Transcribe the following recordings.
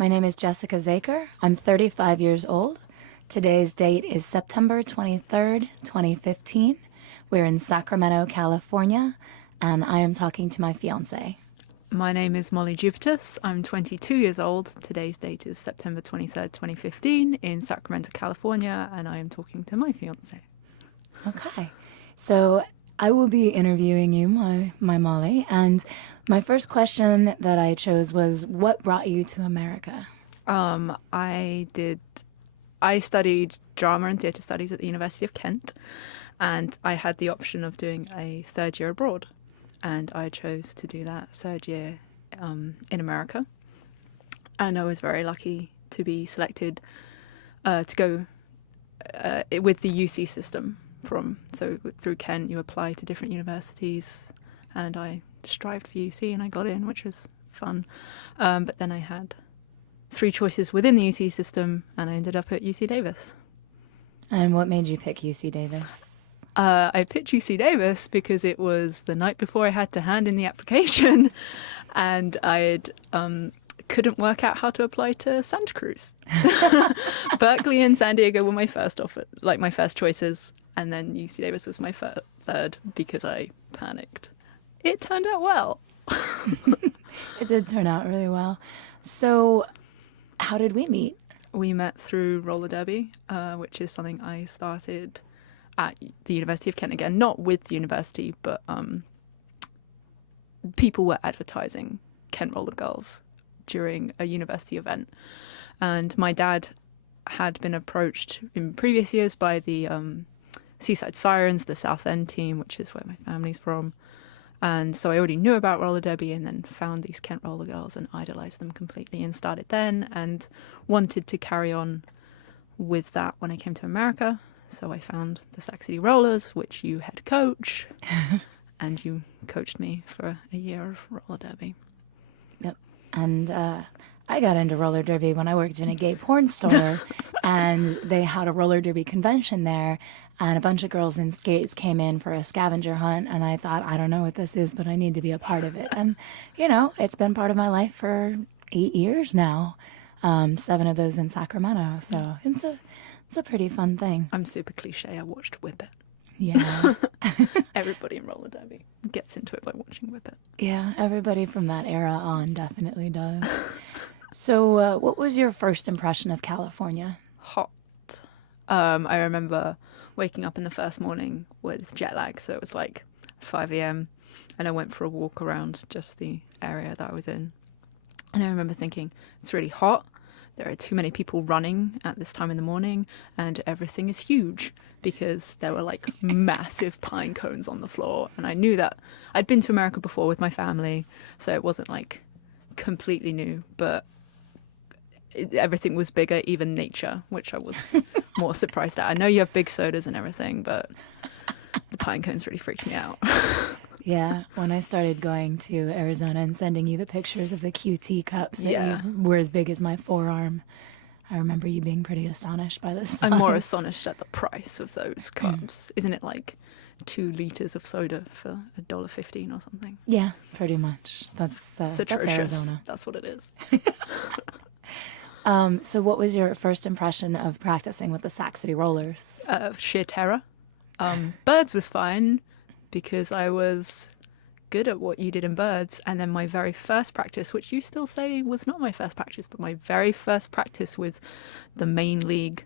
My name is Jessica Zaker. I'm 35 years old. Today's date is September 23rd, 2015. We're in Sacramento, California, and I am talking to my fiance. My name is Molly Jupitus. I'm 22 years old. Today's date is September 23rd, 2015 in Sacramento, California, and I am talking to my fiance. Okay. So I will be interviewing you, my Molly, and my first question that I chose was, what brought you to America? I studied drama and theatre studies at the University of Kent, and I had the option of doing a third year abroad. And I chose to do that third year in America. And I was very lucky to be selected to go with the UC system. So through Kent, you apply to different universities. And I strived for UC and I got in, which was fun. But then I had 3 choices within the UC system and I ended up at UC Davis. And what made you pick UC Davis? I picked UC Davis because it was the night before I had to hand in the application and I couldn't work out how to apply to Santa Cruz. Berkeley and San Diego were my first choices, and then UC Davis was my third because I panicked. It turned out well. It did turn out really well. So how did we meet? We met through roller derby, which is something I started at the University of Kent again, not with the university, but people were advertising Kent Roller Girls during a university event. And my dad had been approached in previous years by the Seaside Sirens, the South End team, which is where my family's from. And so I already knew about roller derby and then found these Kent Roller Girls and idolized them completely and started then and wanted to carry on with that when I came to America. So I found the Sac City Rollers, which you head coach, and you coached me for a year of roller derby. Yep. And I got into roller derby when I worked in a gay porn store, and they had a roller derby convention there, and a bunch of girls in skates came in for a scavenger hunt, and I thought, I don't know what this is, but I need to be a part of it. And, it's been part of my life for 8 years now, 7 of those in Sacramento, so it's a pretty fun thing. I'm super cliche. I watched Whip It. Yeah. Everybody in roller derby gets into it by watching Whip It. Yeah, everybody from that era on definitely does. So what was your first impression of California? Hot. I remember waking up in the first morning with jet lag, so it was like 5 a.m. and I went for a walk around just the area that I was in. And I remember thinking, it's really hot. There are too many people running at this time in the morning and everything is huge because there were like massive pine cones on the floor. And I knew that I'd been to America before with my family, so it wasn't like completely new, but everything was bigger, even nature, which I was more surprised at. I know you have big sodas and everything, but the pine cones really freaked me out. Yeah, when I started going to Arizona and sending you the pictures of the QT cups that were as big as my forearm, I remember you being pretty astonished by this. I'm more astonished at the price of those cups. Isn't it like 2 liters of soda for $1.15 or something? Yeah, pretty much. That's atrocious. Arizona. That's what it is. So what was your first impression of practicing with the Sac City Rollers? Sheer terror. Birds was fine because I was good at what you did in birds. And then my very first practice, which you still say was not my first practice, but my very first practice with the main league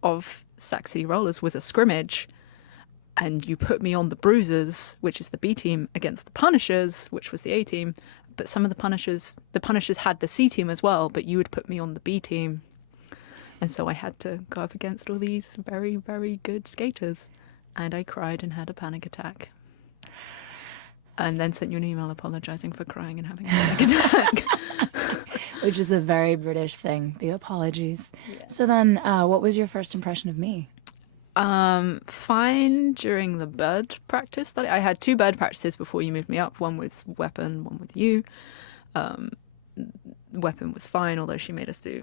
of Sac City Rollers was a scrimmage. And you put me on the Bruisers, which is the B team, against the Punishers, which was the A team. But some of the Punishers had the C team as well, but you would put me on the B team. And so I had to go up against all these very, very good skaters. And I cried and had a panic attack. And then sent you an email apologizing for crying and having a panic attack. Which is a very British thing, the apologies. Yeah. So then what was your first impression of me? Fine during the bird practice. I had 2 bird practices before you moved me up, one with Weapon, one with you. Weapon was fine, although she made us do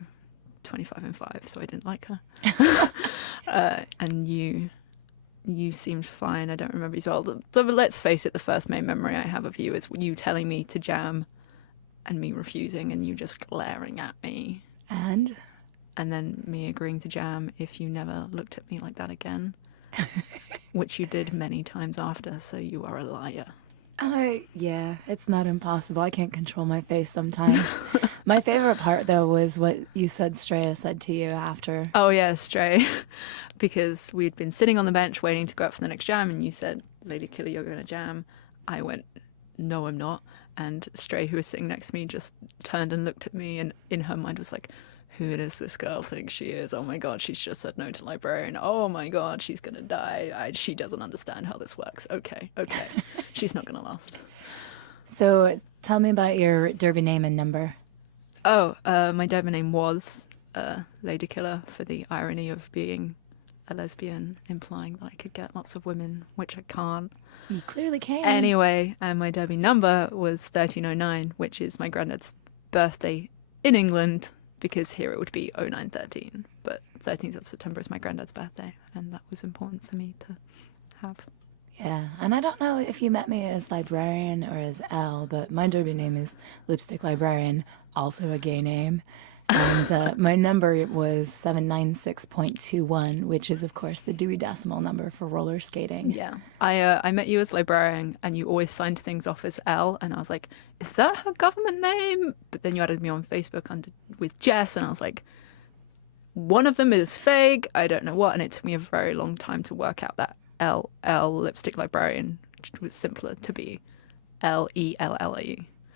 25 and 5, so I didn't like her. And you seemed fine. I don't remember as well. Let's face it, the first main memory I have of you is you telling me to jam and me refusing and you just glaring at me. And then me agreeing to jam if you never looked at me like that again, which you did many times after, so you are a liar. Yeah, it's not impossible. I can't control my face sometimes. My favorite part, though, was what you said Straya said to you after. Oh, yeah, Stray. Because we'd been sitting on the bench waiting to go up for the next jam, and you said, Lady Killer, you're going to jam. I went, no, I'm not. And Stray, who was sitting next to me, just turned and looked at me, and in her mind was like, who does this girl think she is? Oh my God, she's just said no to librarian. Oh my God, she's going to die. She doesn't understand how this works. Okay. She's not going to last. So tell me about your derby name and number. Oh, my derby name was Lady Killer, for the irony of being a lesbian, implying that I could get lots of women, which I can't. You clearly can. Anyway, and my derby number was 1309, which is my granddad's birthday in England, because here it would be 0913. But 13th of September is my granddad's birthday, and that was important for me to have. Yeah, and I don't know if you met me as librarian or as L, but my derby name is Lipstick Librarian, also a gay name. And my number was 796.21, which is, of course, the Dewey Decimal number for roller skating. Yeah. I met you as librarian, and you always signed things off as L, and I was like, is that her government name? But then you added me on Facebook with Jess, and I was like, one of them is fake, I don't know what, and it took me a very long time to work out that L Lipstick Librarian, which was simpler to be Lelle.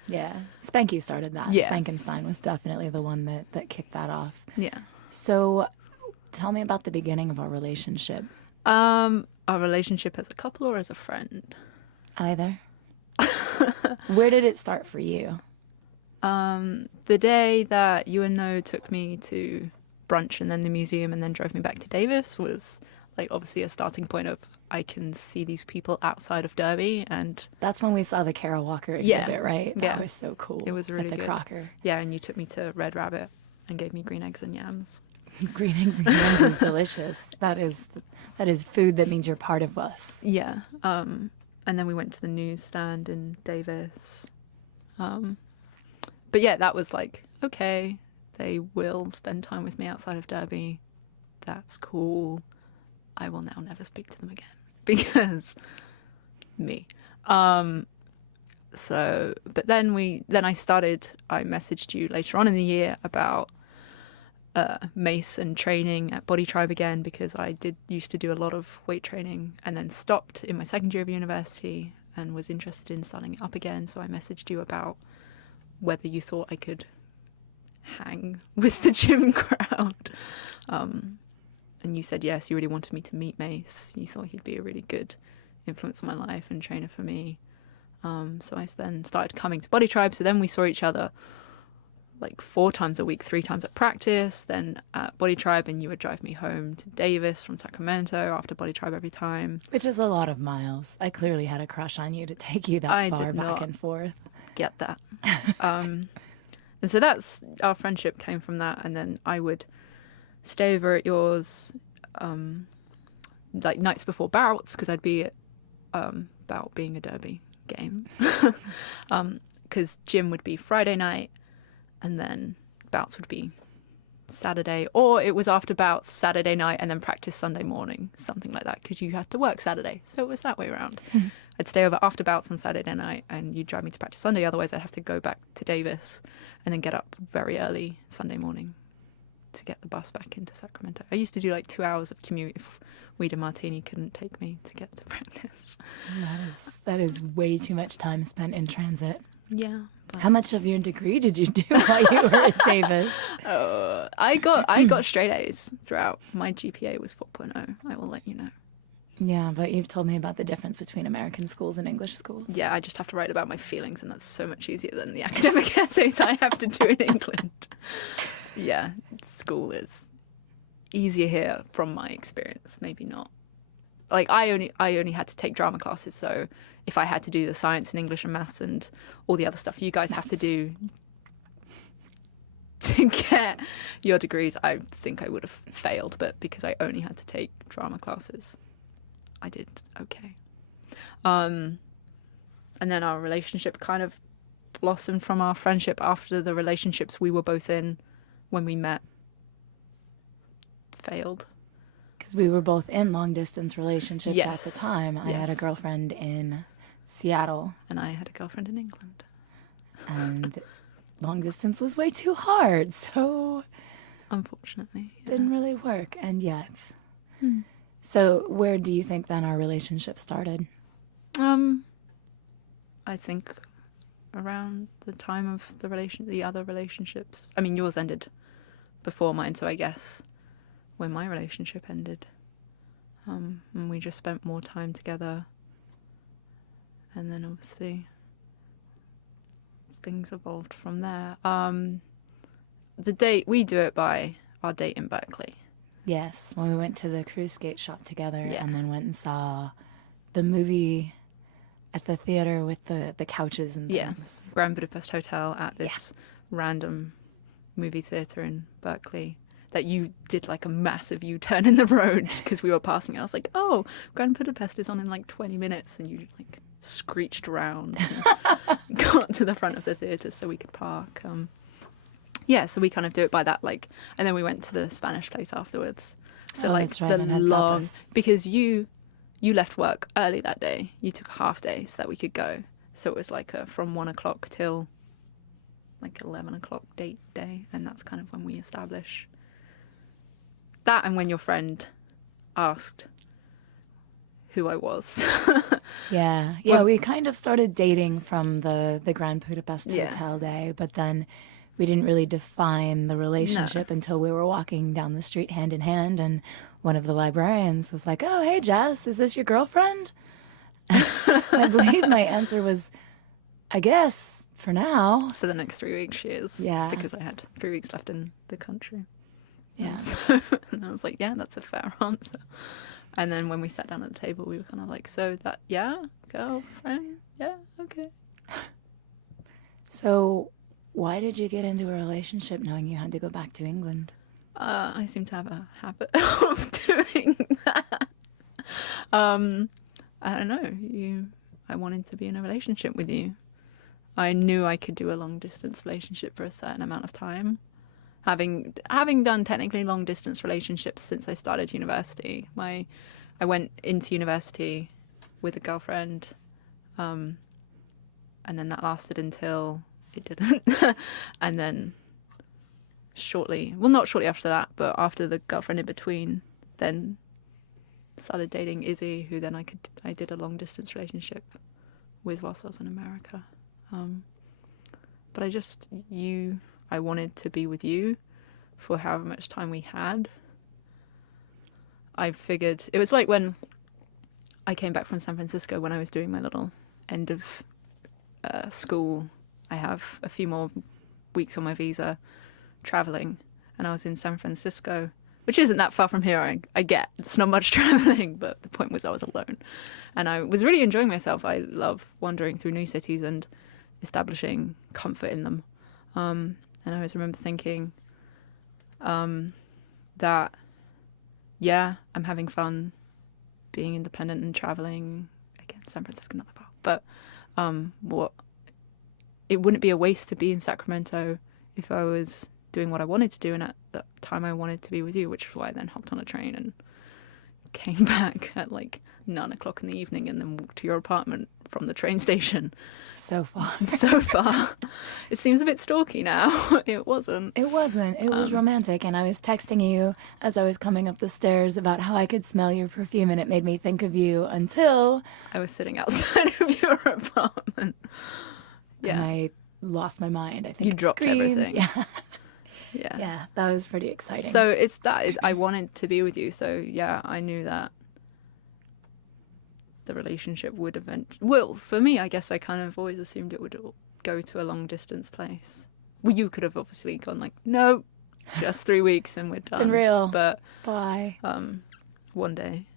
Yeah, Spanky started that. Yeah. Spankenstein was definitely the one that kicked that off. Yeah. So tell me about the beginning of our relationship. Our relationship as a couple or as a friend? Either. Where did it start for you? The day that you and No took me to brunch and then the museum and then drove me back to Davis was like obviously a starting point of I can see these people outside of Derby, and That's when we saw the Carol Walker exhibit, right? That was so cool. It was really at the good. Crocker. Yeah, and you took me to Red Rabbit and gave me green eggs and yams. Green eggs and yams is delicious. That is food that means you're part of us. Yeah. And then we went to the newsstand in Davis. But yeah, that was like, okay, they will spend time with me outside of Derby. That's cool. I will now never speak to them again because me. So, but then I messaged you later on in the year about mace and training at Body Tribe again, because I used to do a lot of weight training and then stopped in my second year of university and was interested in starting it up again. So I messaged you about whether you thought I could hang with the gym crowd. And you said yes, you really wanted me to meet Mace. You thought he'd be a really good influence on my life and trainer for me. So I then started coming to Body Tribe. So then we saw each other like 4 times a week, 3 times at practice, then at Body Tribe, and you would drive me home to Davis from Sacramento after Body Tribe every time. Which is a lot of miles. I clearly had a crush on you to take you that far back and forth. Get that. And so that's our friendship came from that. And then I would stay over at yours like nights before bouts, because I'd be at bout being a derby game. Because gym would be Friday night and then bouts would be Saturday, or it was after bouts Saturday night and then practice Sunday morning, something like that, because you had to work Saturday. So it was that way around. I'd stay over after bouts on Saturday night and you'd drive me to practice Sunday. Otherwise, I'd have to go back to Davis and then get up very early Sunday morning to get the bus back into Sacramento. I used to do like 2 hours of commute if Weed and Martini couldn't take me to get to practice. That is way too much time spent in transit. Yeah. How much of your degree did you do while you were at Davis? I got straight A's throughout. My GPA was 4.0. I will let you know. Yeah, but you've told me about the difference between American schools and English schools. Yeah, I just have to write about my feelings, and that's so much easier than the academic essays I have to do in England. Yeah, school is easier here from my experience. Maybe not. Like I only had to take drama classes, so if I had to do the science and English and maths and all the other stuff you guys have to do to get your degrees, I think I would have failed. But because I only had to take drama classes, I did okay. And then our relationship kind of blossomed from our friendship after the relationships we were both in when we met failed. Because we were both in long-distance relationships Yes. at the time. I had a Yes. girlfriend in Seattle, And I had a girlfriend in England. and long distance was way too hard, so Unfortunately. it didn't really work. And yet. Hmm. So where do you think then our relationship started? I think around the time of the other relationships. I mean, yours ended before mine, so I guess when my relationship ended, and we just spent more time together, and then obviously things evolved from there. The date, we do it by our date in Berkeley. Yes, when we went to the cruise skate shop together, Yeah. and then went and saw the movie at the theater with the couches and Yeah. things. Grand Budapest Hotel at this random movie theater in Berkeley that you did like a massive U-turn in the road because we were passing it. I was like, oh, Grand Budapest is on in like 20 minutes, and you like screeched around and got to the front of the theater so we could park. Yeah, so we kind of do it by that, like, and then we went to the Spanish place afterwards. So Oh, like that's right, the and had long, tapas. because you left work early that day. You took a half day so that we could go. So it was like from 1 o'clock till like 11 o'clock date day, and that's kind of when we establish that. And when your friend asked who I was. Yeah, Well- we kind of started dating from the Grand Budapest Yeah. Hotel day, but then we didn't really define the relationship until we were walking down the street hand in hand, and one of the librarians was like, "Oh, hey, Jess, is this your girlfriend?" And I believe my answer was, "I guess, for now." For the next 3 weeks she is. Yeah. Because I had 3 weeks left in the country. Yeah. So, and I was like, yeah, that's a fair answer. And then when we sat down at the table, we were kind of like, so that, yeah, girlfriend, yeah, okay. So why did you get into a relationship knowing you had to go back to England? I seem to have a habit of doing that. I don't know. I wanted to be in a relationship with you. I knew I could do a long distance relationship for a certain amount of time. Having done technically long distance relationships since I started university, I went into university with a girlfriend, and then that lasted until it didn't, and then not shortly after that, but after the girlfriend in between, then started dating Izzy, who then I did a long distance relationship with whilst I was in America. But I wanted to be with you for however much time we had. I figured it was like when I came back from San Francisco when I was doing my little end of school. I have a few more weeks on my visa traveling, and I was in San Francisco, which isn't that far from here. I get it's not much traveling, but the point was I was alone, and I was really enjoying myself. I love wandering through new cities and establishing comfort in them. And I always remember thinking that, yeah, I'm having fun being independent and traveling. Again, San Francisco, not that far. But it wouldn't be a waste to be in Sacramento if I was doing what I wanted to do, and at that time I wanted to be with you, which is why I then hopped on a train and came back at like 9 o'clock in the evening and then walked to your apartment from the train station. So far. So far. It seems a bit stalky now. It wasn't. It wasn't. It was romantic, and I was texting you as I was coming up the stairs about how I could smell your perfume, and it made me think of you until I was sitting outside of your apartment. Yeah. and I lost my mind. I think You I dropped screamed. everything. Yeah. Yeah. Yeah, that was pretty exciting. So I wanted to be with you. So yeah, I knew that the relationship would well, for me, I guess I kind of always assumed it would go to a long distance place. Well, you could have obviously gone like, no, just 3 weeks and we're done. been real. But Bye. one day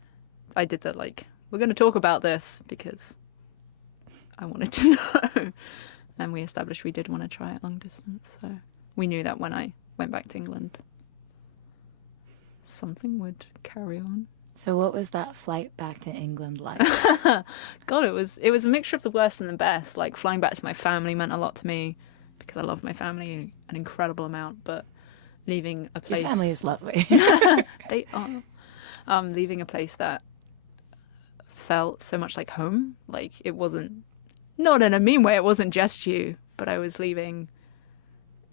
I did that, like, we're going to talk about this because I wanted to know. And we established we did want to try it long distance. So we knew that when I went back to England, something would carry on. So what was that flight back to England like? God, it was a mixture of the worst and the best. Like flying back to my family meant a lot to me because I love my family an incredible amount. But leaving a place, Your family is lovely. they are. Leaving a place that felt so much like home. Like it wasn't, not in a mean way. It wasn't just you, but I was leaving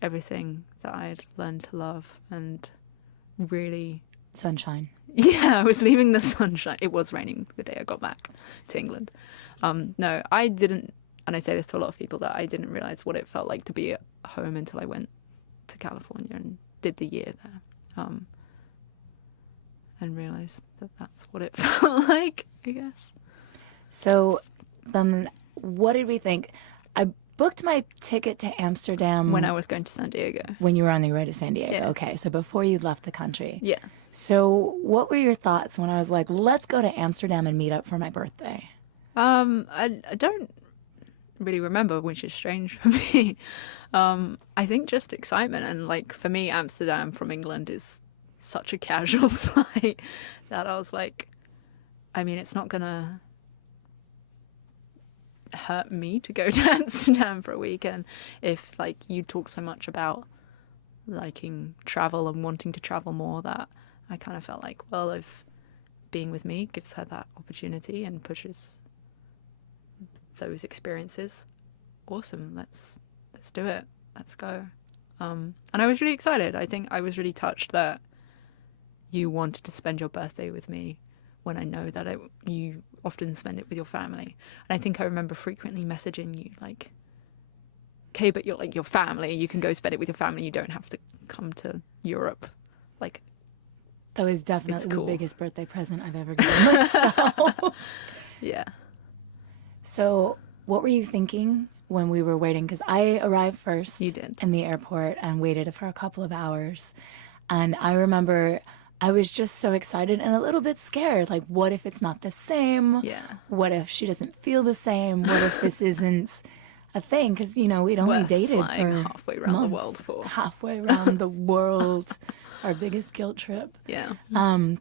everything that I had learned to love and really. Sunshine. Yeah, I was leaving the sunshine. It was raining the day I got back to England. No, I didn't, and I say this to a lot of people, that I didn't realize what it felt like to be at home until I went to California and did the year there, and realized that that's what it felt like, I guess. So then what did we think? I booked my ticket to Amsterdam When I was going to San Diego. when you were on your way to San Diego. Yeah. Okay, so before you left the country. Yeah. So what were your thoughts when I was like, let's go to Amsterdam and meet up for my birthday? I don't really remember, which is strange for me. I think just excitement, and like for me, Amsterdam from England is such a casual flight that I was like, I mean, it's not gonna hurt me to go to Amsterdam for a week. And if like you talk so much about liking travel and wanting to travel more, that I kind of felt like, well, if being with me gives her that opportunity and pushes those experiences, awesome, let's do it, let's go. And I was really excited. I think I was really touched that you wanted to spend your birthday with me when I know that you often spend it with your family. And I think I remember frequently messaging you like, okay, but you're like your family, you can go spend it with your family, you don't have to come to Europe. Like, That was definitely It's cool. the biggest birthday present I've ever given myself. yeah. So what were you thinking when we were waiting? Because I arrived first You did. in the airport and waited for a couple of hours. And I remember I was just so excited and a little bit scared. Like, what if it's not the same? Yeah. What if she doesn't feel the same? What if this isn't a thing? Because, you know, we'd only Worth dated flying for halfway around the months. world for. Halfway around the world. Our biggest guilt trip. Yeah.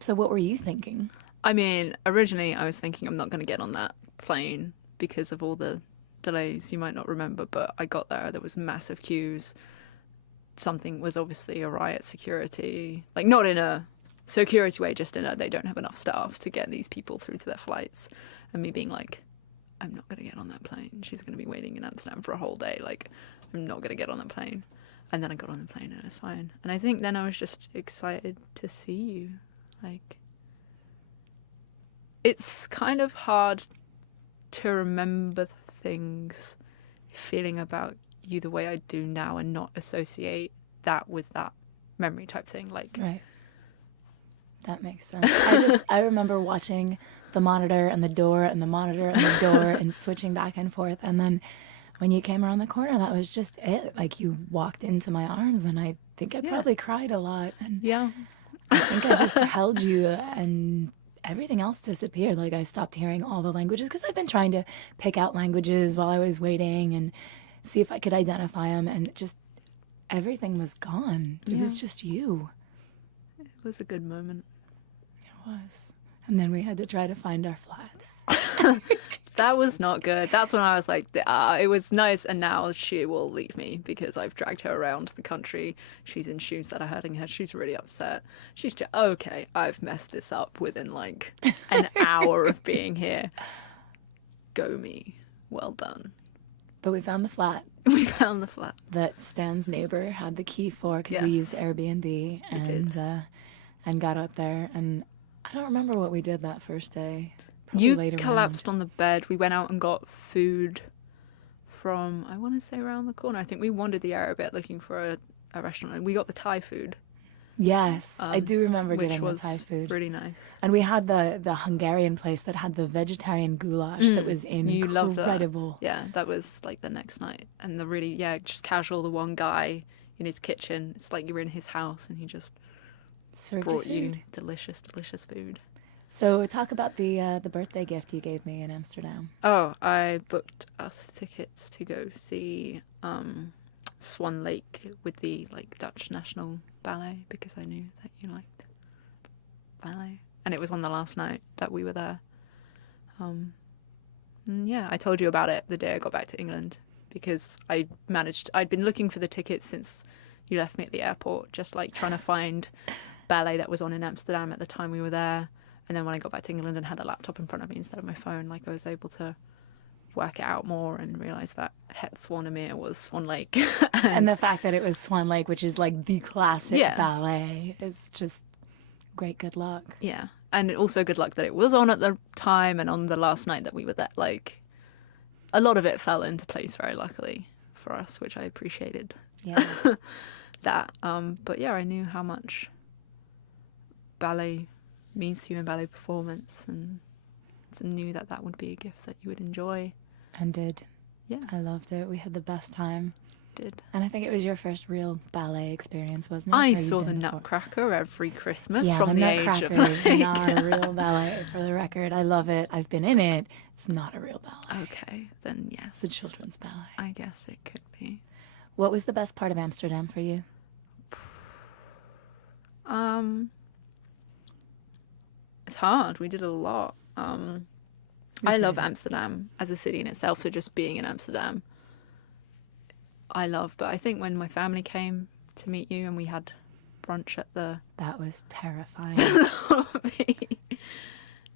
So what were you thinking? I mean, originally I was thinking I'm not going to get on that plane because of all the delays. You might not remember, but I got there was massive queues. Something was obviously awry at security. Like, not in a security way, just in a they don't have enough staff to get these people through to their flights. And me being like, I'm not going to get on that plane. She's going to be waiting in Amsterdam for a whole day. Like, I'm not going to get on that plane. And then I got on the plane and it was fine. And I think then I was just excited to see you. Like, it's kind of hard to remember things feeling about you the way I do now and not associate that with that memory type thing. Like, Right. That makes sense. I remember watching the monitor and the door and the monitor and the door and switching back and forth. And then when you came around the corner, that was just it. Like, you walked into my arms and I think I probably cried a lot. And yeah. I think I just held you and everything else disappeared. Like, I stopped hearing all the languages because I've been trying to pick out languages while I was waiting and see if I could identify them. And just everything was gone. It was just you. It was a good moment. It was. And then we had to try to find our flat. That was not good. That's when I was like, it was nice, and now she will leave me because I've dragged her around the country. She's in shoes that are hurting her. She's really upset. She's just, okay, I've messed this up within like an hour of being here. Go me. Well done. But we found the flat We found the flat. that Stan's neighbor had the key for because we used Yes. Airbnb and got up there. And I don't remember what we did that first day. Probably You later collapsed on the bed. We went out and got food from, I want to say, around the corner. I think we wandered the area a bit looking for a restaurant, and we got the Thai food. Yes, I do remember which getting the was Thai food. really nice. And we had the Hungarian place that had the vegetarian goulash that was You loved that. incredible. Yeah, that was like the next night. And the really, just casual, the one guy in his kitchen. It's like you were in his house and he just Served brought your you food. delicious, delicious food. So talk about the birthday gift you gave me in Amsterdam. Oh, I booked us tickets to go see Swan Lake with the like Dutch National Ballet because I knew that you liked ballet. and it was on the last night that we were there. And yeah, I told you about it the day I got back to England because I'd been looking for the tickets since you left me at the airport, just like trying to find ballet that was on in Amsterdam at the time we were there. And then when I got back to England and had a laptop in front of me instead of my phone, like I was able to work it out more and realize that Het Swanemere was Swan Lake. And the fact that it was Swan Lake, which is like the classic ballet, is just great good luck. Yeah. And also good luck that it was on at the time and on the last night that we were there. Like, a lot of it fell into place very luckily for us, which I appreciated. Yeah. That. But yeah, I knew how much ballet means to you in ballet performance, and knew that that would be a gift that you would enjoy. And did. Yeah. I loved it. We had the best time. Did. And I think it was your first real ballet experience, wasn't it? I saw the Nutcracker every Christmas from the age of Nutcracker is not a real ballet, for the record. I love it. I've been in it. It's not a real ballet. Okay, then yes. It's a children's ballet. I guess it could be. What was the best part of Amsterdam for you? It's hard. We did a lot. I love Amsterdam as a city in itself, so just being in Amsterdam I love. But I think when my family came to meet you and we had brunch at the... That was terrifying.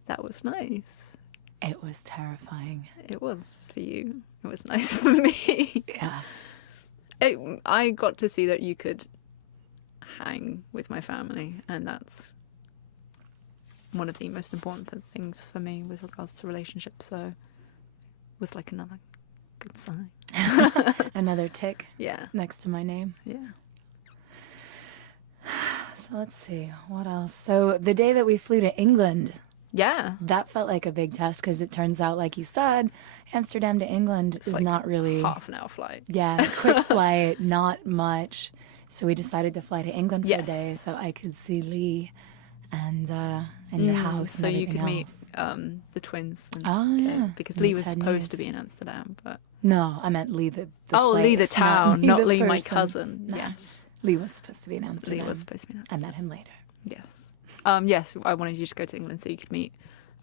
That was nice. It was terrifying. It was for you. It was nice for me. Yeah. I got to see that you could hang with my family, and that's one of the most important things for me with regards to relationships. So it was like another good sign. Another tick. Yeah. Next to my name. Yeah. So let's see. What else? So the day that we flew to England... Yeah. That felt like a big test because it turns out, like you said, Amsterdam to England is like not really... half an hour flight. Yeah, quick flight, not much. So we decided to fly to England for a day so I could see Lee and your house. So and you could else. meet the twins. And, yeah. Because Meet Lee was Ted supposed Neves. to be in Amsterdam, but... No, I meant Lee the Lee the place, town, not Lee my person. cousin. No. Yes. Lee was supposed to be in Amsterdam. Lee was supposed to be in I Amsterdam. met him later. Yes. Yes, I wanted you to go to England so you could meet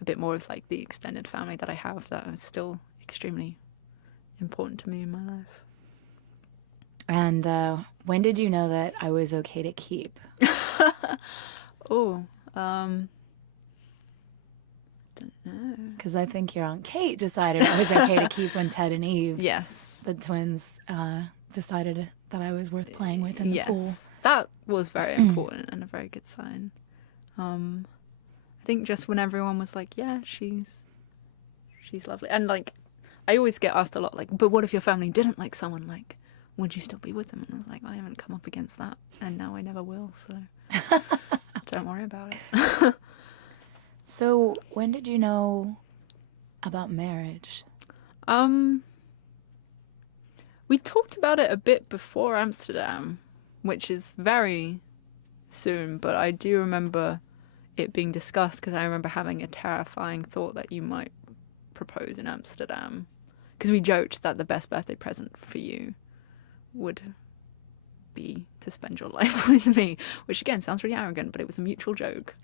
a bit more of like the extended family that I have that is still extremely important to me in my life. And when did you know that I was okay to keep? Don't know. Because I think your Aunt Kate decided I was okay to keep when Ted and Eve, Yes. the twins, decided that I was worth playing with in the pool. That was very important and a very good sign. I think just when everyone was like, yeah, she's lovely. And like, I always get asked a lot, like, but what if your family didn't like someone? Like, would you still be with them? And I was like, I haven't come up against that. And now I never will. So don't worry about it. So when did you know about marriage? We talked about it a bit before Amsterdam, which is very soon, but I do remember it being discussed because I remember having a terrifying thought that you might propose in Amsterdam, because we joked that the best birthday present for you would be to spend your life with me, which again sounds really arrogant, but it was a mutual joke.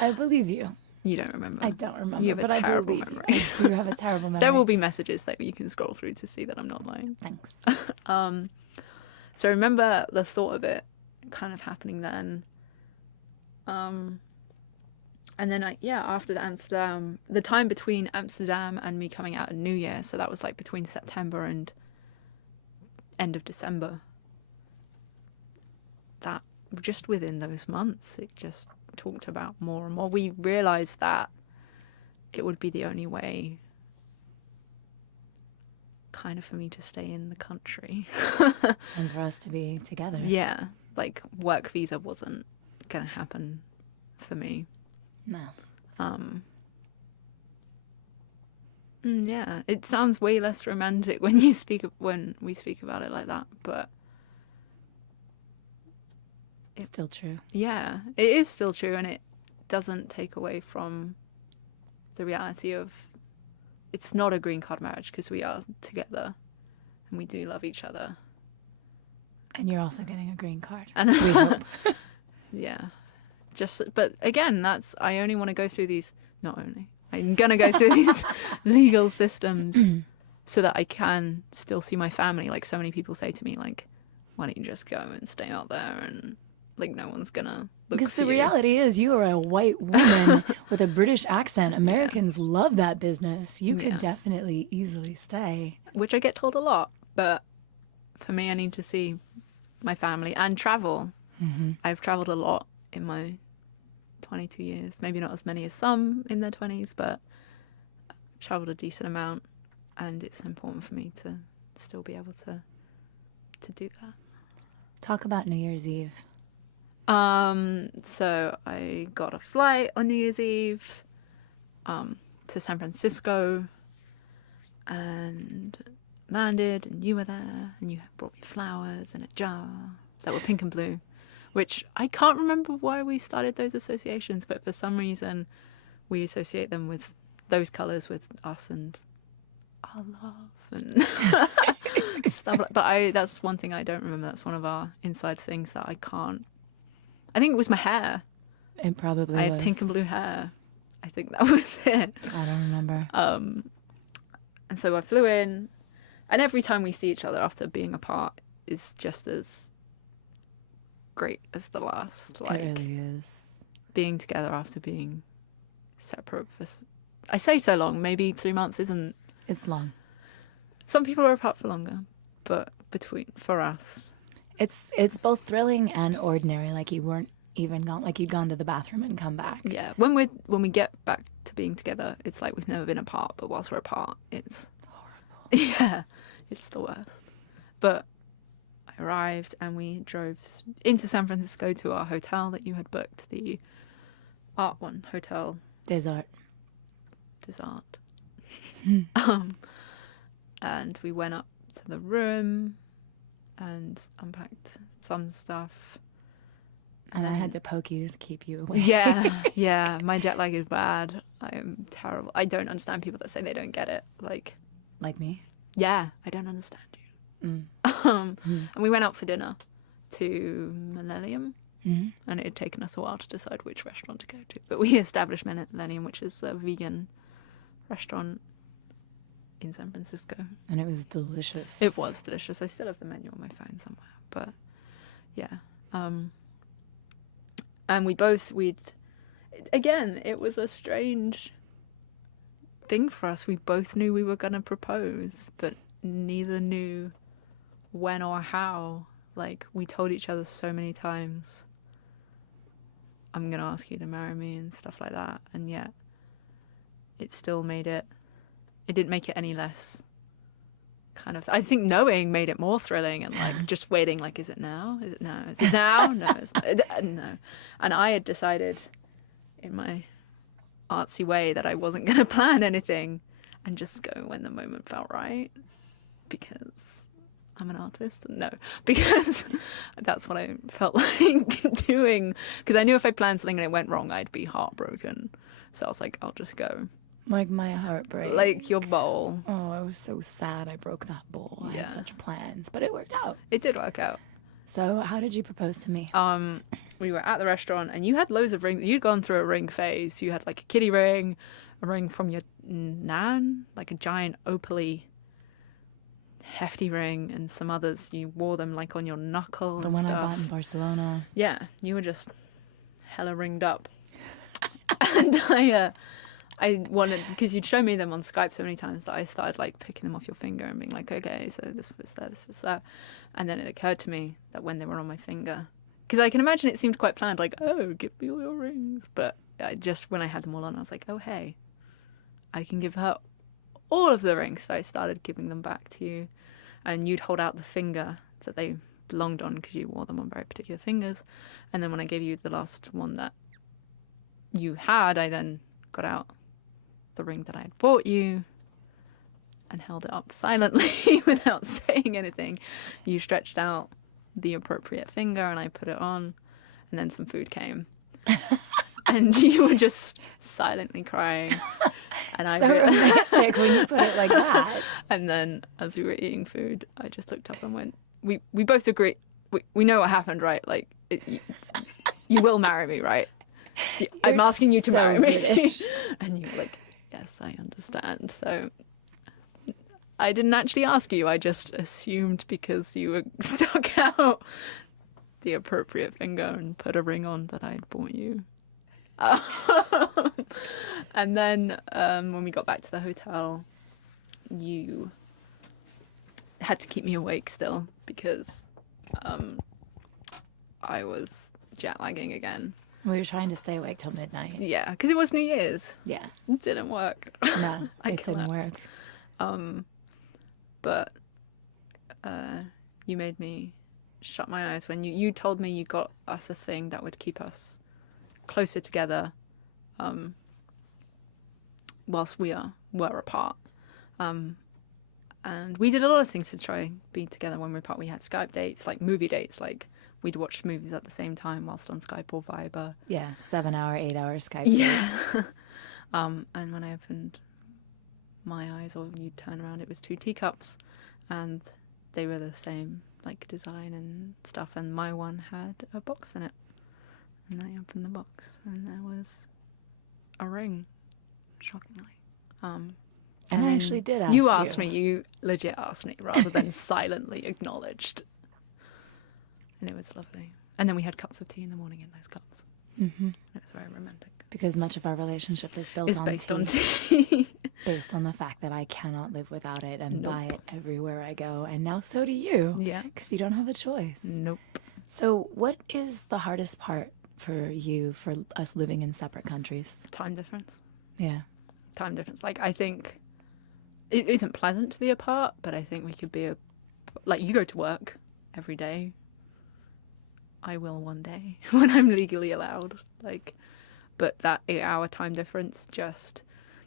I believe you. You don't remember. I don't remember, You have but a I terrible believe memory. you. I do have a terrible memory. There will be messages that you can scroll through to see that I'm not lying. Thanks. So I remember the thought of it kind of happening then. And then after the Amsterdam, the time between Amsterdam and me coming out of New Year, so that was like between September and end of December. That just within those months, it just talked about more and more. We realized that it would be the only way kind of for me to stay in the country. And for us to be together. Yeah, like work visa wasn't going to happen for me. No. Yeah, it sounds way less romantic when we speak about it like that, but It's still true. yeah, it is still true, and it doesn't take away from the reality of it's not a green card marriage because we are together and we do love each other. And you're also getting a green card. And we hope. Yeah, but again, I only want to go through these, I'm going to go through these legal systems so that I can still see my family. Like so many people say to me, like, why don't you just go and stay out there and like no one's going to look Because for the you. reality is you are a white woman with a British accent. Americans love that business. You could definitely easily stay. Which I get told a lot, but for me, I need to see my family and travel. Mm-hmm. I've traveled a lot in my 22 years. Maybe not as many as some in their 20s, but I've traveled a decent amount, and it's important for me to still be able to do that. Talk about New Year's Eve. So I got a flight on New Year's Eve to San Francisco and landed, and you were there, and you brought me flowers in a jar that were pink and blue, which I can't remember why we started those associations, but for some reason we associate them with those colours with us and our love and stuff like. But that's one thing I don't remember. That's one of our inside things that I can't. I think it was my hair. It probably I was. had pink and blue hair. I think that was it. I don't remember. And so I flew in, and every time we see each other after being apart is just as great as the last. Like, it really is. Being together after being separate for, I say so long, maybe 3 months isn't. It's long. Some people are apart for longer, but for us. It's both thrilling and ordinary, like you weren't even gone, like you'd gone to the bathroom and come back. Yeah, when we get back to being together, it's like we've never been apart, but whilst we're apart, it's horrible. Yeah, it's the worst. But I arrived and we drove into San Francisco to our hotel that you had booked, the Art One Hotel. Desert. And we went up to the room and unpacked some stuff. And I had to poke you to keep you awake. Yeah. My jet lag is bad. I am terrible. I don't understand people that say they don't get it. Like me? Yeah, I don't understand you. And we went out for dinner to Millennium. Mm-hmm. And it had taken us a while to decide which restaurant to go to. But we established Millennium, which is a vegan restaurant in San Francisco. And it was delicious. It was delicious. I still have the menu on my phone somewhere. But yeah. And again, it was a strange thing for us. We both knew we were going to propose, but neither knew when or how. Like, we told each other so many times, I'm going to ask you to marry me and stuff like that. And yet it still it didn't make it any less kind of, I think knowing made it more thrilling, and like just waiting, like, is it now? Is it now? Is it now? No, it's not. No. And I had decided in my artsy way that I wasn't going to plan anything and just go when the moment felt right, because I'm an artist. No, because that's what I felt like doing, because I knew if I planned something and it went wrong, I'd be heartbroken. So I was like, I'll just go. Like my heartbreak. Like your bowl. Oh, I was so sad I broke that bowl. I had such plans, but it worked out. It did work out. So how did you propose to me? We were at the restaurant and you had loads of rings. You'd gone through a ring phase. You had like a kitty ring, a ring from your nan, like a giant opaly hefty ring, and some others. You wore them like on your knuckle. The and one stuff. I bought in Barcelona. Yeah, you were just hella ringed up. And I wanted, because you'd shown me them on Skype so many times that I started like picking them off your finger and being like, okay, so this was that. And then it occurred to me that when they were on my finger, because I can imagine it seemed quite planned, like, oh, give me all your rings. But when I had them all on, I was like, oh, hey, I can give her all of the rings. So I started giving them back to you, and you'd hold out the finger that they belonged on because you wore them on very particular fingers. And then when I gave you the last one that you had, I then got out the ring that I had bought you and held it up silently without saying anything. You stretched out the appropriate finger and I put it on, and then some food came. And you were just silently crying. And I romantic when you put it like that. And then as we were eating food, I just looked up and went, we both agree, we know what happened, right? Like, you will marry me, right? I'm asking you to so marry me. British. And you're like, yes, I understand. So I didn't actually ask you. I just assumed because you were stuck out the appropriate finger and put a ring on that I'd bought you. And then when we got back to the hotel, you had to keep me awake still because I was jet lagging again. We were trying to stay awake till midnight. Yeah, because it was New Year's. Yeah. It didn't work. No, I it didn't work. But you made me shut my eyes when you told me you got us a thing that would keep us closer together whilst we were apart. And we did a lot of things to try be together when we were apart. We had Skype dates, like movie dates, like we'd watch movies at the same time whilst on Skype or Viber. Yeah, 7-hour, 8-hour Skype. Yeah. And when I opened my eyes, or you'd turn around, it was 2 teacups, and they were the same like design and stuff. And my one had a box in it, and I opened the box, and there was a ring, shockingly. And I actually did ask you. Asked me. You legit asked me rather than silently acknowledged. And it was lovely. And then we had cups of tea in the morning in those cups. Mm-hmm. It was very romantic. Because much of our relationship is built It's on based tea. on tea. Based on the fact that I cannot live without it and Nope. buy it everywhere I go. And now so do you. Yeah. Because you don't have a choice. Nope. So what is the hardest part for you, for us living in separate countries? Time difference. Yeah. Time difference. Like, I think it isn't pleasant to be apart, but I think we could be like, you go to work every day. I will one day when I'm legally allowed. Like, but that 8-hour time difference just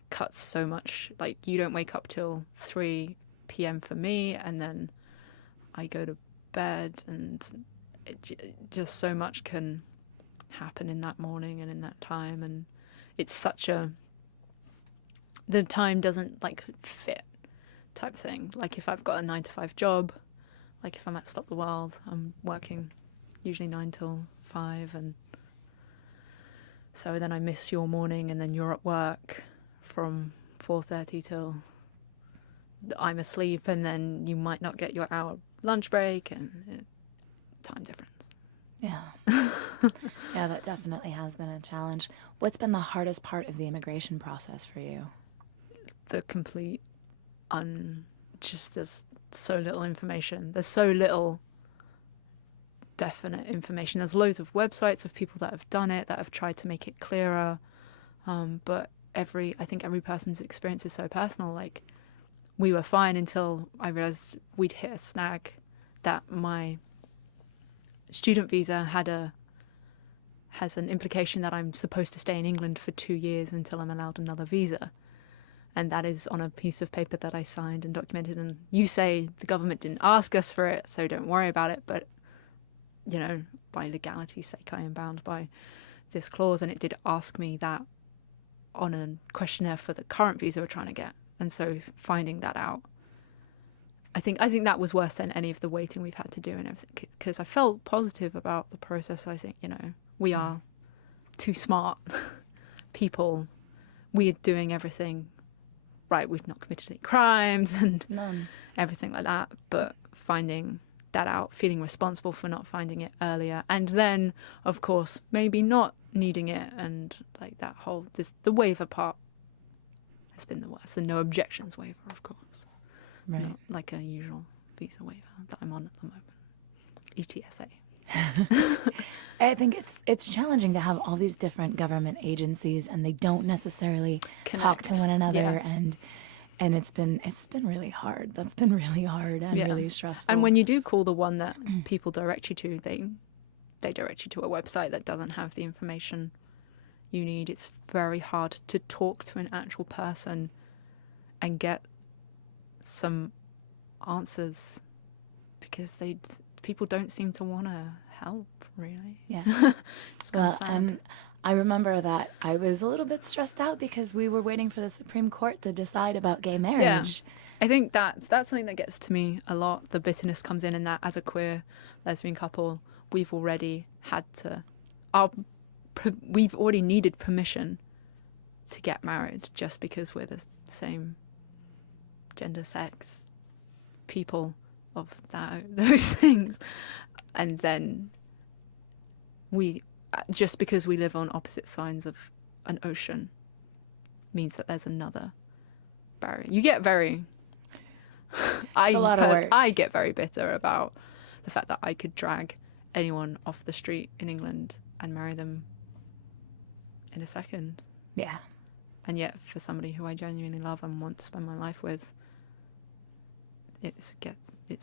cuts so much. Like, you don't wake up till 3 p.m. for me, and then I go to bed, and just so much can happen in that morning and in that time, and it's such the time doesn't like fit type thing. Like, if I've got a 9 to 5 job, like if I'm at Stop the World, I'm working usually 9 till 5, and so then I miss your morning, and then you're at work from 4:30 till I'm asleep, and then you might not get your hour lunch break, and time difference. Yeah. Yeah, that definitely has been a challenge. What's been the hardest part of the immigration process for you? The complete just there's so little information. There's so little definite information. There's loads of websites of people that have done it, that have tried to make it clearer. But I think every person's experience is so personal. Like, we were fine until I realized we'd hit a snag that my student visa has an implication that I'm supposed to stay in England for 2 years until I'm allowed another visa. And that is on a piece of paper that I signed and documented. And you say the government didn't ask us for it, so don't worry about it. But, you know, by legality's sake, I am bound by this clause. And it did ask me that on a questionnaire for the current visa we're trying to get. And so finding that out, I think that was worse than any of the waiting we've had to do and everything. Because I felt positive about the process. I think, you know, we are 2 smart people. We're doing everything right. We've not committed any crimes and None. everything like that. But finding that out, feeling responsible for not finding it earlier, and then, of course, maybe not needing it, and like that whole the waiver part has been the worst. The no objections waiver, of course, Right. not like a usual visa waiver that I'm on at the moment. ETSA. I think it's challenging to have all these different government agencies, and they don't necessarily talk to Connect. one another, Yeah. and it's been really hard. That's been really hard and Yeah. really stressful. And when you do call the one that people direct you to, they direct you to a website that doesn't have the information you need. It's very hard to talk to an actual person and get some answers, because people don't seem to want to help, really. Yeah. It's kinda Well, sad. and I remember that I was a little bit stressed out because we were waiting for the Supreme Court to decide about gay marriage. I think that's something that gets to me a lot. The bitterness comes in that as a queer lesbian couple, we've already had to, our we've already needed permission to get married just because we're the same gender, sex, people of those things. And then we, just because we live on opposite sides of an ocean, means that there's another barrier. You get very... a lot of work. I get very bitter about the fact that I could drag anyone off the street in England and marry them in a second. Yeah. And yet, for somebody who I genuinely love and want to spend my life with, it's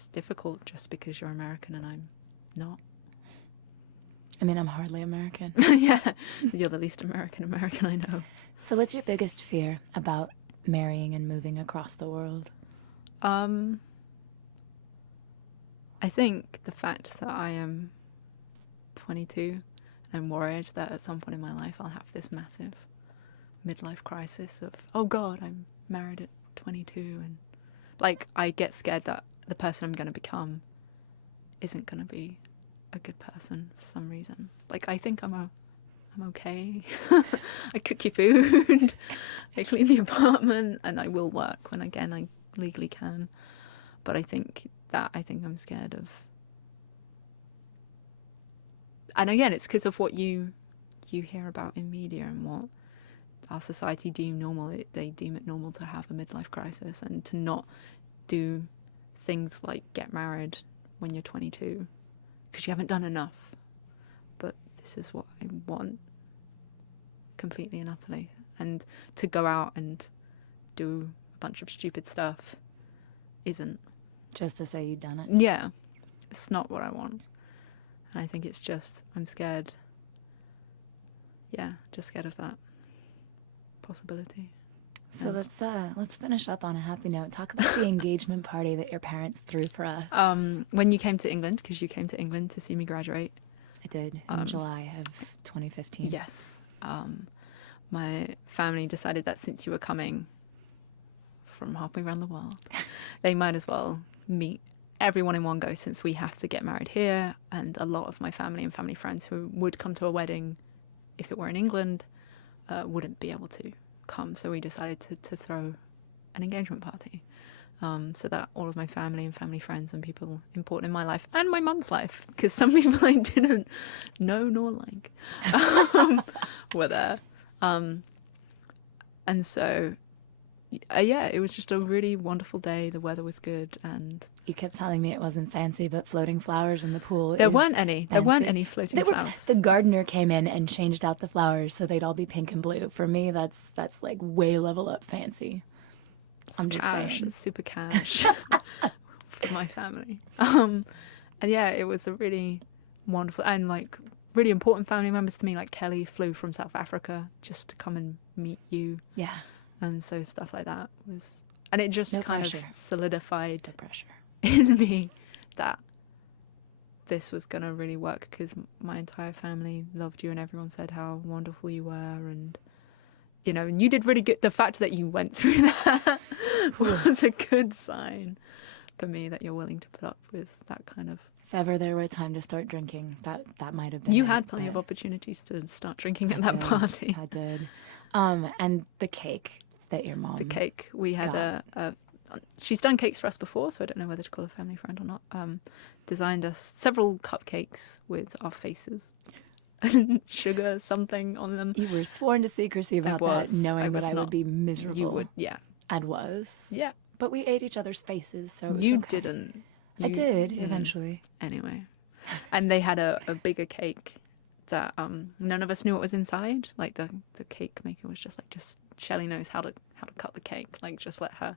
difficult just because you're American and I'm not. I mean, I'm hardly American. Yeah, you're the least American I know. So what's your biggest fear about marrying and moving across the world? I think the fact that I am 22, I'm worried that at some point in my life I'll have this massive midlife crisis of, oh God, I'm married at 22, and like I get scared that the person I'm going to become isn't going to be a good person for some reason. Like I think I'm okay. I cook your food, I clean the apartment, and I will work when again I legally can. But I think I'm scared of, and again it's because of what you hear about in media and what our society deem normal. They deem it normal to have a midlife crisis and to not do things like get married when you're 22 because you haven't done enough. But this is what I want completely and utterly. And to go out and do a bunch of stupid stuff isn't. Just to say you've done it? Yeah. It's not what I want. And I think it's just, I'm scared. Yeah, just scared of that possibility. So let's finish up on a happy note. Talk about the engagement party that your parents threw for us. When you came to England, because you came to England to see me graduate. I did, in July of 2015. Yes. My family decided that since you were coming from halfway around the world, they might as well meet everyone in one go, since we have to get married here. And a lot of my family and family friends who would come to a wedding if it were in England wouldn't be able to come. So we decided to throw an engagement party so that all of my family and family friends and people important in my life and my mum's life, because some people I didn't know nor like were there. And so yeah, it was just a really wonderful day. The weather was good, and you kept telling me it wasn't fancy, but floating flowers in the pool. There weren't any. There weren't any floating flowers. The gardener came in and changed out the flowers so they'd all be pink and blue. For me, that's like way level up fancy. I'm just saying. It's super cash for my family. And yeah, it was a really wonderful and like really important family members to me. Like Kelly flew from South Africa just to come and meet you. Yeah. And so stuff like that was, and it just kind of solidified the pressure in me that this was going to really work, because my entire family loved you and everyone said how wonderful you were, and you know, and you did really good. The fact that you went through that was a good sign for me that you're willing to put up with that kind of. If ever there were time to start drinking, that might have been. You had plenty of opportunities to start drinking at that party. I did. And the cake that your mom. The cake. We had she's done cakes for us before, so I don't know whether to call her family friend or not. Designed us several cupcakes with our faces and sugar something on them. You were sworn to secrecy about that, knowing that I would be miserable. You would, yeah. And was. Yeah. But we ate each other's faces, so it was You okay. didn't. I did, eventually. Anyway. And they had a bigger cake that none of us knew what was inside. Like the cake maker was just like, Shelley knows how to cut the cake. Like, just let her.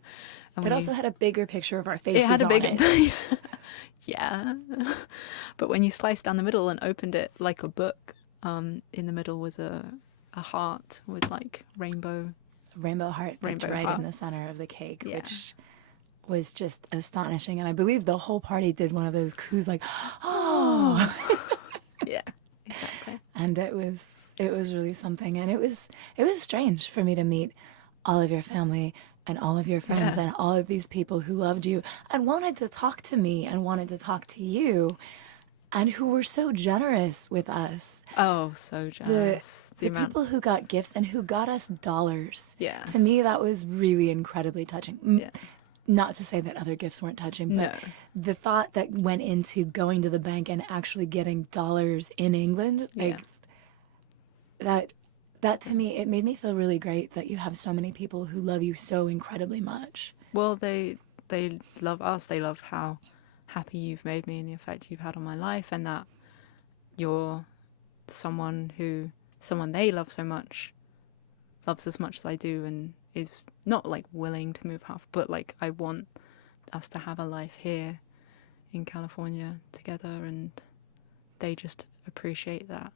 And it also had a bigger picture of our faces. It had a bigger. It. Yeah. But when you sliced down the middle and opened it like a book, in the middle was a heart with like rainbow heart right in the center of the cake, yeah. Which was just astonishing. And I believe the whole party did one of those coos, like, oh. Yeah, exactly. And it was really something. And it was strange for me to meet all of your family and all of your friends and all of these people who loved you and wanted to talk to me and wanted to talk to you. and who were so generous with us. Oh, so generous. The people who got gifts and who got us dollars. Yeah. To me, that was really incredibly touching. Yeah. Not to say that other gifts weren't touching, but No. the thought that went into going to the bank and actually getting dollars in England, like that to me, it made me feel really great that you have so many people who love you so incredibly much. Well, they love us. They love how happy you've made me and the effect you've had on my life, and that you're someone they love so much, loves as much as I do, and is not like willing to move half, but like I want us to have a life here in California together, and they just appreciate that.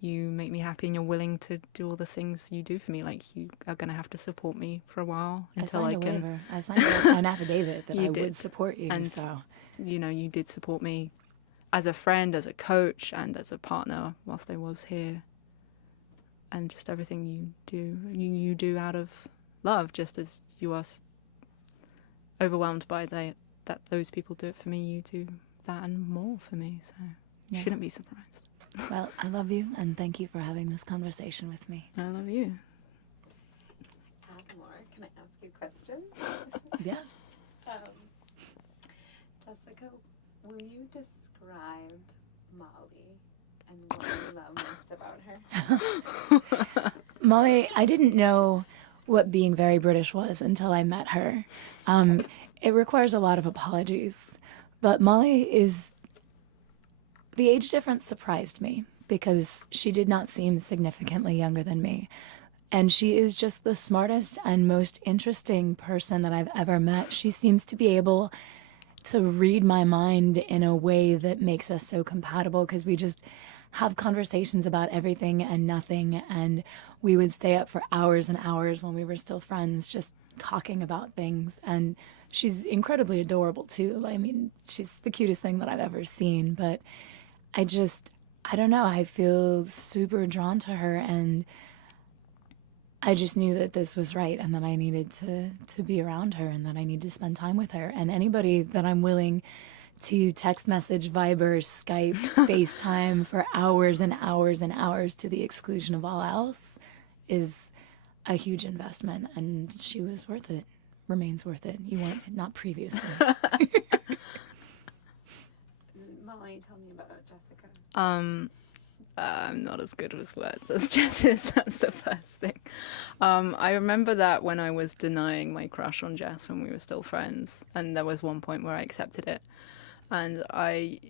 You make me happy and you're willing to do all the things you do for me. Like, you are going to have to support me for a while until I can. Waiver. I signed an affidavit that I would support you. And, so, you know, you did support me as a friend, as a coach, and as a partner whilst I was here. And just everything you do out of love, just as you are overwhelmed by that those people do it for me, you do that and more for me. So you shouldn't be surprised. Well, I love you, and thank you for having this conversation with me. I love you. Add more. Can I ask you a question? Yeah. Jessica, will you describe Molly and what you love most about her? Molly, I didn't know what being very British was until I met her. It requires a lot of apologies, but Molly is... The age difference surprised me because she did not seem significantly younger than me. And she is just the smartest and most interesting person that I've ever met. She seems to be able to read my mind in a way that makes us so compatible, because we just have conversations about everything and nothing. And we would stay up for hours and hours when we were still friends, just talking about things. And she's incredibly adorable too. I mean, she's the cutest thing that I've ever seen. But I don't know, I feel super drawn to her, and I just knew that this was right and that I needed to be around her and that I need to spend time with her. And anybody that I'm willing to text message, Viber, Skype, FaceTime for hours and hours and hours to the exclusion of all else is a huge investment, and she was worth it, remains worth it. You weren't, not previously. Molly, tell me about Jessica. I'm not as good with words as Jess is. That's the first thing. I remember that when I was denying my crush on Jess when we were still friends, and there was one point where I accepted it, and I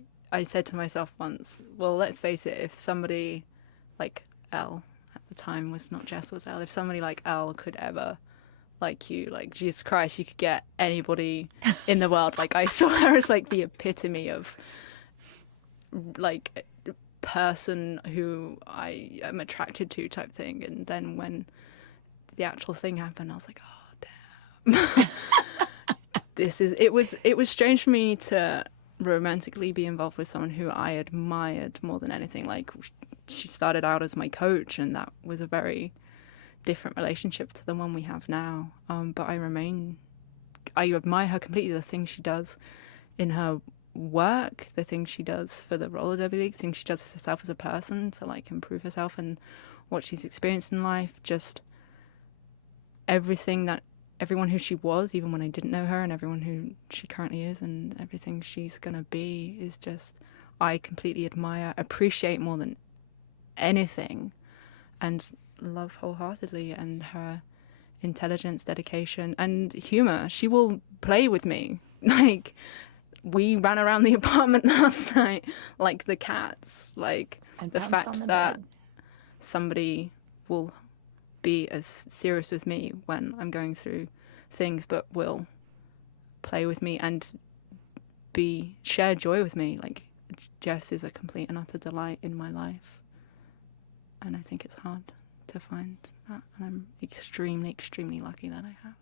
said to myself once, well, let's face it, if somebody like Elle, at the time was not Jess, was Elle, if somebody like Elle could ever like you, like, Jesus Christ, you could get anybody in the world. Like, I saw her as like the epitome of like person who I am attracted to type thing. And then when the actual thing happened, I was like, oh damn. It was strange for me to romantically be involved with someone who I admired more than anything. Like, she started out as my coach, and that was a very different relationship to the one we have now. But I admire her completely, the things she does in her work, the things she does for the roller derby league, things she does as herself as a person to like improve herself and what she's experienced in life, just everything that everyone who she was, even when I didn't know her, and everyone who she currently is, and everything she's gonna be, is just, I completely admire, appreciate more than anything, and love wholeheartedly. And her intelligence, dedication, and humor. She will play with me. Like, we ran around the apartment last night like the cats. Like, And the bounced fact on the that bed. somebody will be as serious with me when I'm going through things, but will play with me and share joy with me. Like, Jess is a complete and utter delight in my life, and I think it's hard to find that, and I'm extremely, extremely lucky that I have.